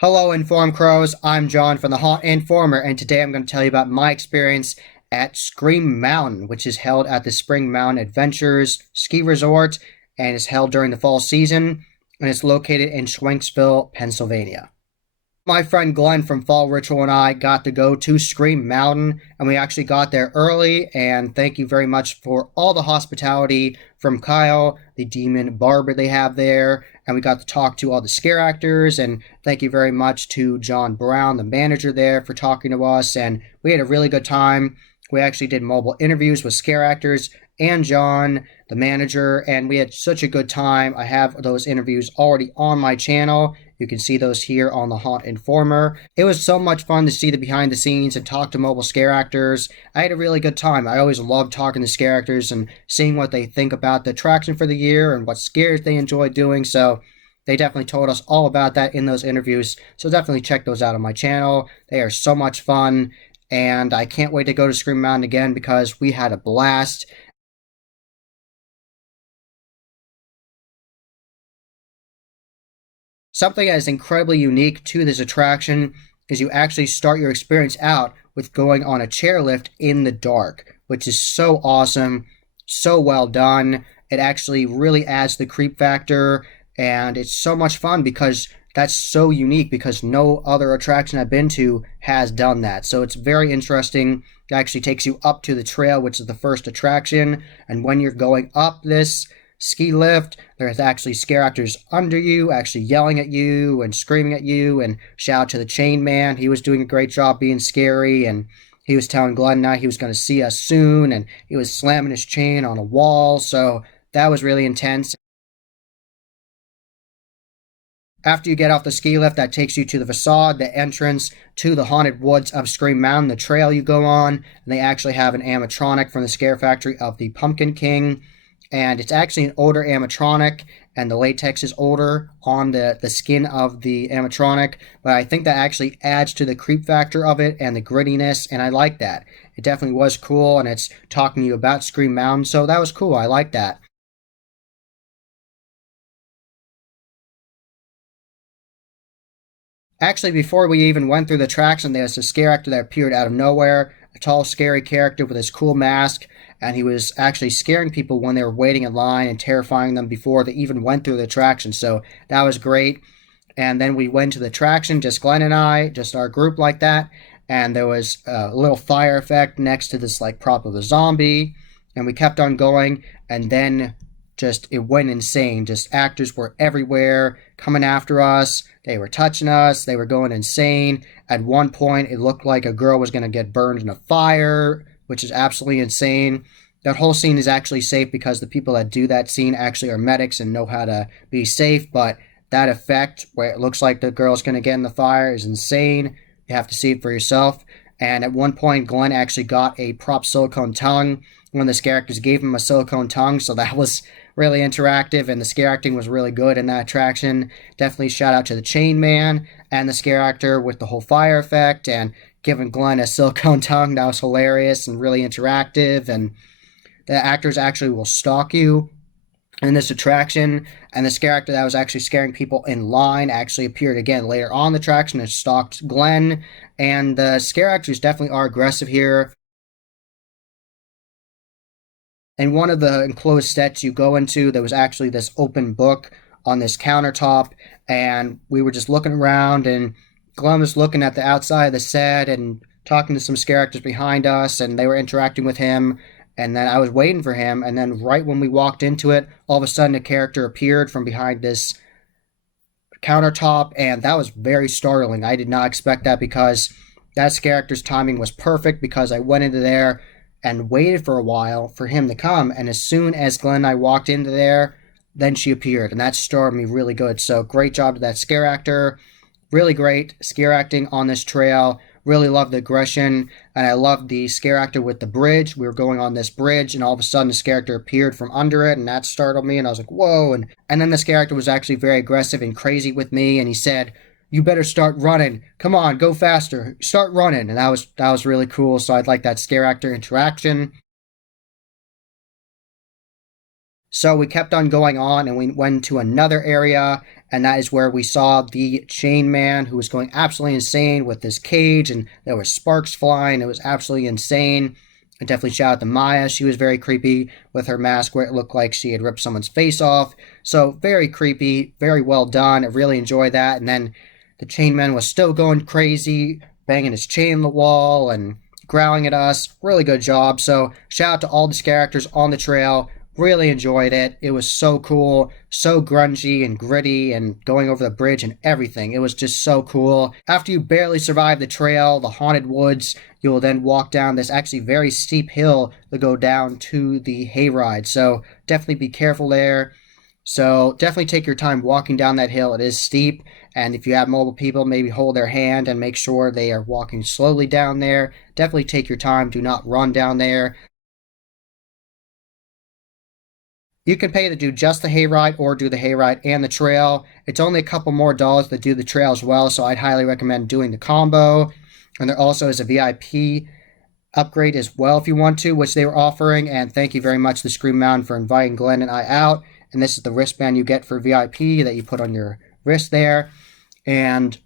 Hello, Inform Crows. I'm John from the Haunt Informer, and today I'm going to tell you about my experience at Scream Mountain, which is held at the Spring Mountain Adventures Ski Resort and is held during the fall season, and it's located in Schwenksville, Pennsylvania. My friend Glenn from Fall Ritual and I got to go to Scream Mountain, and we actually got there early. And thank you very much for all the hospitality from Kyle, the demon barber they have there. And we got to talk to all the scare actors. And thank you very much to John Brown, the manager there, for talking to us. And we had a really good time. We actually did mobile interviews with scare actors and John, the manager, and we had such a good time. I have those interviews already on my channel. You can see those here on the Haunt Informer. It was so much fun to see the behind the scenes and talk to mobile scare actors. I had a really good time. I always love talking to scare actors and seeing what they think about the attraction for the year and what scares they enjoy doing. So they definitely told us all about that in those interviews. So definitely check those out on my channel. They are so much fun. And I can't wait to go to Scream Mountain again because we had a blast. Something that is incredibly unique to this attraction is you actually start your experience out with going on a chairlift in the dark, which is so awesome, so well done. It actually really adds the creep factor, and it's so much fun because that's so unique because no other attraction I've been to has done that. So it's very interesting. It actually takes you up to the trail, which is the first attraction, and when you're going up this ski lift, there's actually scare actors under you, actually yelling at you and screaming at you, and shout out to the chain man. He was doing a great job being scary, and he was telling Glenn and I he was going to see us soon, and he was slamming his chain on a wall, so that was really intense. After you get off the ski lift, that takes you to the facade, the entrance to the haunted woods of Scream Mountain, the trail you go on, and they actually have an animatronic from the Scare Factory of the Pumpkin King, and it's actually an older animatronic, and the latex is older on the skin of the animatronic, but I think that actually adds to the creep factor of it and the grittiness, and I like that. It definitely was cool, and it's talking to you about Scream Mountain, so that was cool. I like that. Actually, before we even went through the attraction, there was a scare actor that appeared out of nowhere, a tall, scary character with his cool mask, and he was actually scaring people when they were waiting in line and terrifying them before they even went through the attraction. So that was great. And then we went to the attraction, just Glenn and I, just our group like that. And there was a little fire effect next to this like prop of a zombie. And we kept on going. And then just it went insane. Just actors were everywhere coming after us. They were touching us. They were going insane. At one point, it looked like a girl was going to get burned in a fire, which is absolutely insane. That whole scene is actually safe because the people that do that scene actually are medics and know how to be safe, but that effect where it looks like the girl's going to get in the fire is insane. You have to see it for yourself. And at one point, Glenn actually got a prop silicone tongue. One of the scare actors gave him a silicone tongue, so that was really interactive, and the scare acting was really good in that attraction. Definitely shout out to the chain man and the scare actor with the whole fire effect and giving Glenn a silicone tongue. That was hilarious and really interactive, and the actors actually will stalk you in this attraction, and the scare actor that was actually scaring people in line actually appeared again later on the attraction and stalked Glenn, and the scare actors definitely are aggressive here. In one of the enclosed sets you go into, there was actually this open book on this countertop, and we were just looking around, and Glenn was looking at the outside of the set and talking to some scare actors behind us, and they were interacting with him, and then I was waiting for him, and then right when we walked into it, all of a sudden a character appeared from behind this countertop, and that was very startling. I did not expect that because that scare actor's timing was perfect because I went into there and waited for a while for him to come, and as soon as Glenn and I walked into there, then she appeared, and that started me really good. So great job to that scare actor. Really great scare acting on this trail. Really loved the aggression, and I loved the scare actor with the bridge. We were going on this bridge, and all of a sudden the scare actor appeared from under it, and that startled me, and I was like, whoa. And then the scare actor was actually very aggressive and crazy with me, and he said, you better start running. Come on, go faster. Start running. And that was really cool. So I'd like that scare actor interaction. So we kept on going on and we went to another area, and that is where we saw the chain man who was going absolutely insane with this cage, and there were sparks flying. It was absolutely insane. I definitely shout out to Maya. She was very creepy with her mask where it looked like she had ripped someone's face off. So very creepy, very well done. I really enjoyed that. And then the chain man was still going crazy, banging his chain on the wall and growling at us. Really good job. So shout out to all the scare actors on the trail. Really enjoyed it. It was so cool, so grungy and gritty and going over the bridge and everything. It was just so cool. After you barely survive the trail, the haunted woods, you will then walk down this actually very steep hill to go down to the hayride. So definitely be careful there. So definitely take your time walking down that hill. It is steep, and if you have mobile people, maybe hold their hand and make sure they are walking slowly down there. Definitely take your time. Do not run down there. You can pay to do just the hayride or do the hayride and the trail. It's only a couple more dollars to do the trail as well, so I'd highly recommend doing the combo. And there also is a VIP upgrade as well if you want to, which they were offering. And thank you very much to Scream Mountain for inviting Glenn and I out. And this is the wristband you get for VIP that you put on your wrist there. And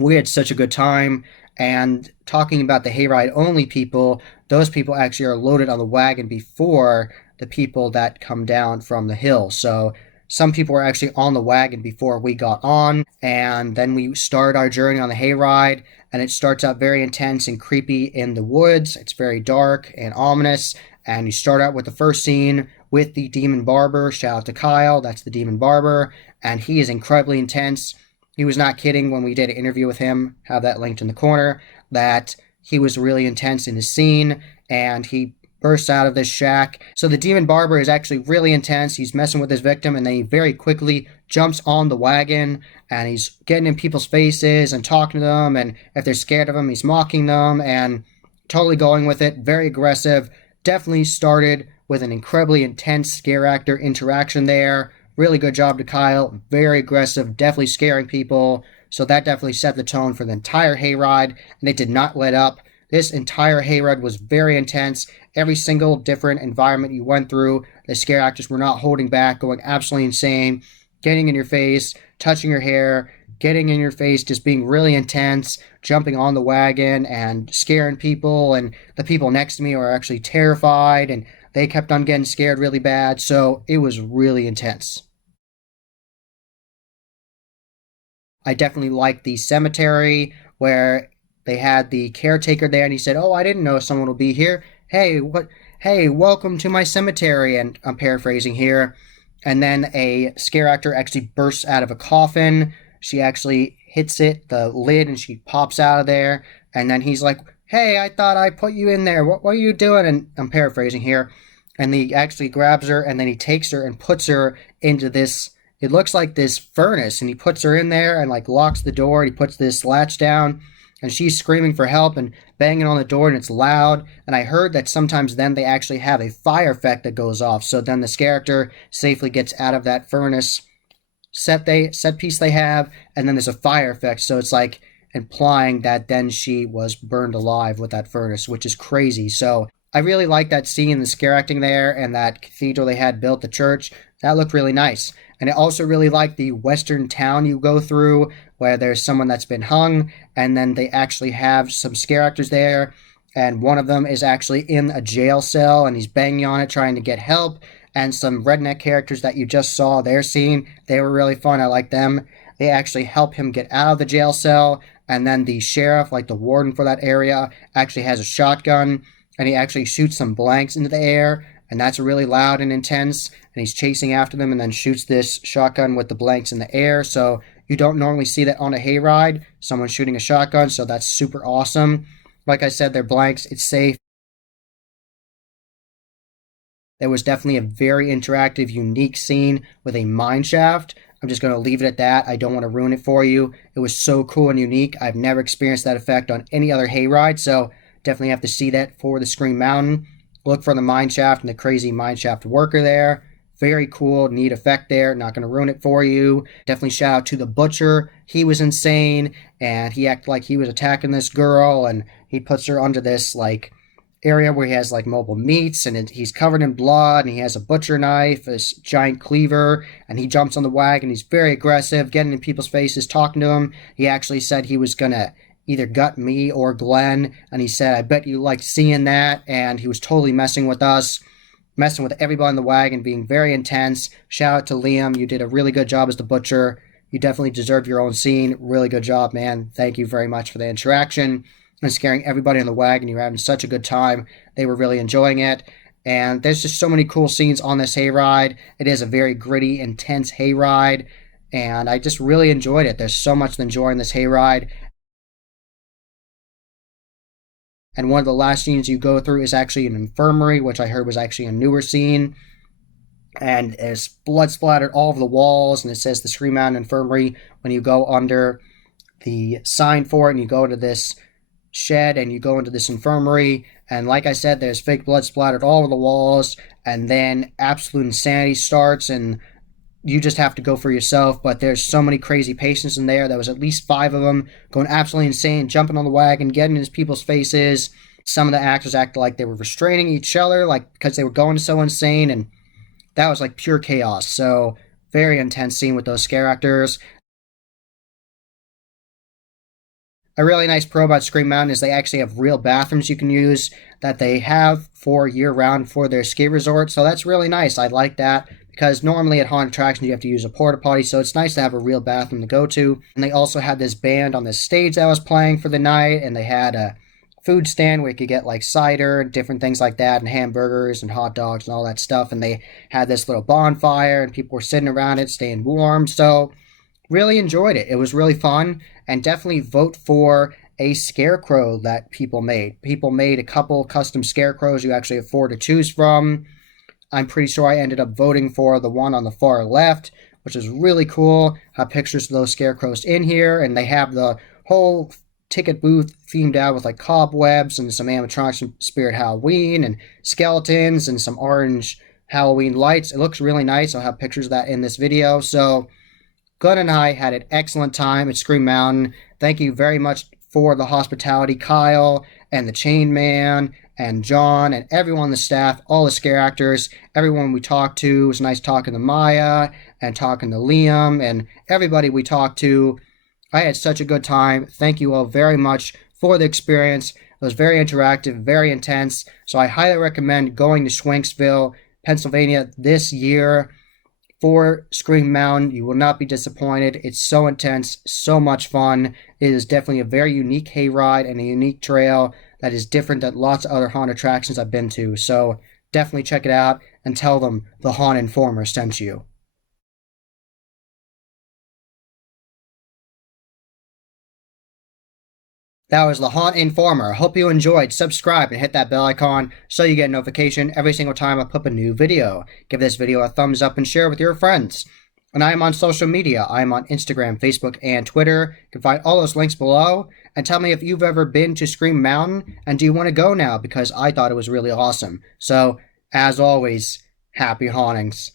we had such a good time. And talking about the hayride only people, those people actually are loaded on the wagon before the people that come down from the hill. So some people were actually on the wagon before we got on, and then we started our journey on the hayride, and it starts out very intense and creepy in the woods. It's very dark and ominous, and you start out with the first scene with the demon barber. Shout out to Kyle, that's the demon barber, and he is incredibly intense. He was not kidding when we did an interview with him, have that linked in the corner, that he was really intense in the scene, and he bursts out of this shack. So the demon barber is actually really intense. He's messing with his victim, and then he very quickly jumps on the wagon, and he's getting in people's faces and talking to them, and if they're scared of him, he's mocking them, and totally going with it. Very aggressive. Definitely started with an incredibly intense scare actor interaction there. Really good job to Kyle. Very aggressive, definitely scaring people. So that definitely set the tone for the entire hayride, and it did not let up. This entire hayride was very intense. Every single different environment you went through, the scare actors were not holding back, going absolutely insane, getting in your face, touching your hair, getting in your face, just being really intense, jumping on the wagon and scaring people. And the people next to me were actually terrified, and they kept on getting scared really bad. So it was really intense. I definitely liked the cemetery where they had the caretaker there, and he said, "Oh, I didn't know someone would be here. Hey, what? Hey, welcome to my cemetery." And I'm paraphrasing here. And then a scare actor actually bursts out of a coffin. She actually hits it, the lid, and she pops out of there. And then he's like, "Hey, I thought I put you in there. What are you doing?" And I'm paraphrasing here. And he actually grabs her, and then he takes her and puts her into this, it looks like this furnace, and he puts her in there and like locks the door. He puts this latch down, and she's screaming for help and banging on the door, and it's loud. And I heard that sometimes then they actually have a fire effect that goes off, so then this character safely gets out of that furnace set piece they have, and then there's a fire effect, so it's like implying that then she was burned alive with that furnace, which is crazy. So I really like that scene, the scare acting there, and that cathedral they had built, the church. That looked really nice. And I also really like the western town you go through where there's someone that's been hung, and then they actually have some scare actors there, and one of them is actually in a jail cell, and he's banging on it trying to get help, and some redneck characters that you just saw their scene, they were really fun. I like them. They actually help him get out of the jail cell, and then the sheriff, like the warden for that area, actually has a shotgun, and he actually shoots some blanks into the air, and that's really loud and intense, and he's chasing after them and then shoots this shotgun with the blanks in the air. So you don't normally see that on a hayride, someone shooting a shotgun, so that's super awesome. Like I said, they're blanks, it's safe. There was definitely a very interactive, unique scene with a mine shaft. I'm just going to leave it at that. I don't want to ruin it for you. It was so cool and unique. I've never experienced that effect on any other hayride, so definitely have to see that for the Scream Mountain. Look for the mine shaft and the crazy mine shaft worker there. Very cool, neat effect there. Not going to ruin it for you. Definitely shout out to the butcher. He was insane, and he acted like he was attacking this girl, and he puts her under this, like, area where he has like mobile meats, and he's covered in blood, and he has a butcher knife, a giant cleaver, and he jumps on the wagon. He's very aggressive, getting in people's faces, talking to them. He actually said he was gonna either gut me or Glenn, and he said, "I bet you like seeing that," and he was totally messing with us, messing with everybody in the wagon, being very intense. Shout out to Liam. You did a really good job as the butcher. You definitely deserve your own scene. Really good job, man. Thank you very much for the interaction and scaring everybody in the wagon. You were having such a good time. They were really enjoying it. And there's just so many cool scenes on this hayride. It is a very gritty, intense hayride, and I just really enjoyed it. There's so much to enjoy in this hayride. And one of the last scenes you go through is actually an infirmary, which I heard was actually a newer scene. And there's blood splattered all over the walls, and it says the Scream Mountain Infirmary when you go under the sign for it, and you go to this shed and you go into this infirmary. And like I said, there's fake blood splattered all over the walls, and then absolute insanity starts, and you just have to go for yourself. But there's so many crazy patients in there. There was at least 5 of them going absolutely insane, jumping on the wagon, getting in people's faces. Some of the actors acted like they were restraining each other, like because they were going so insane, and that was like pure chaos. So very intense scene with those scare actors. A really nice pro about Scream Mountain is they actually have real bathrooms you can use that they have for year-round for their ski resort. So that's really nice. I like that because normally at haunted attractions you have to use a porta potty. So it's nice to have a real bathroom to go to. And they also had this band on this stage that was playing for the night, and they had a food stand where you could get like cider and different things like that, and hamburgers and hot dogs and all that stuff. And they had this little bonfire, and people were sitting around it, staying warm. So really enjoyed it. It was really fun, and definitely vote for a scarecrow that people made. People made a couple custom scarecrows you actually have 4 to choose from. I'm pretty sure I ended up voting for the one on the far left, which is really cool. Have pictures of those scarecrows in here, and they have the whole ticket booth themed out with like cobwebs and some animatronics from Spirit Halloween and skeletons and some orange Halloween lights. It looks really nice. I'll have pictures of that in this video. So Glenn and I had an excellent time at Scream Mountain. Thank you very much for the hospitality, Kyle and the Chain Man and John and everyone on the staff, all the scare actors, everyone we talked to. It was nice talking to Maya and talking to Liam and everybody we talked to. I had such a good time. Thank you all very much for the experience. It was very interactive, very intense. So I highly recommend going to Schwenksville, Pennsylvania this year for Scream Mountain. You will not be disappointed. It's so intense, so much fun. It is definitely a very unique hayride and a unique trail that is different than lots of other haunted attractions I've been to. So definitely check it out and tell them the Haunt Informer sent you. That was the Haunt Informer. I hope you enjoyed. Subscribe and hit that bell icon so you get a notification every single time I put up a new video. Give this video a thumbs up and share with your friends. And I am on social media. I am on Instagram, Facebook, and Twitter. You can find all those links below. And tell me if you've ever been to Scream Mountain and do you want to go now, because I thought it was really awesome. So, as always, happy hauntings.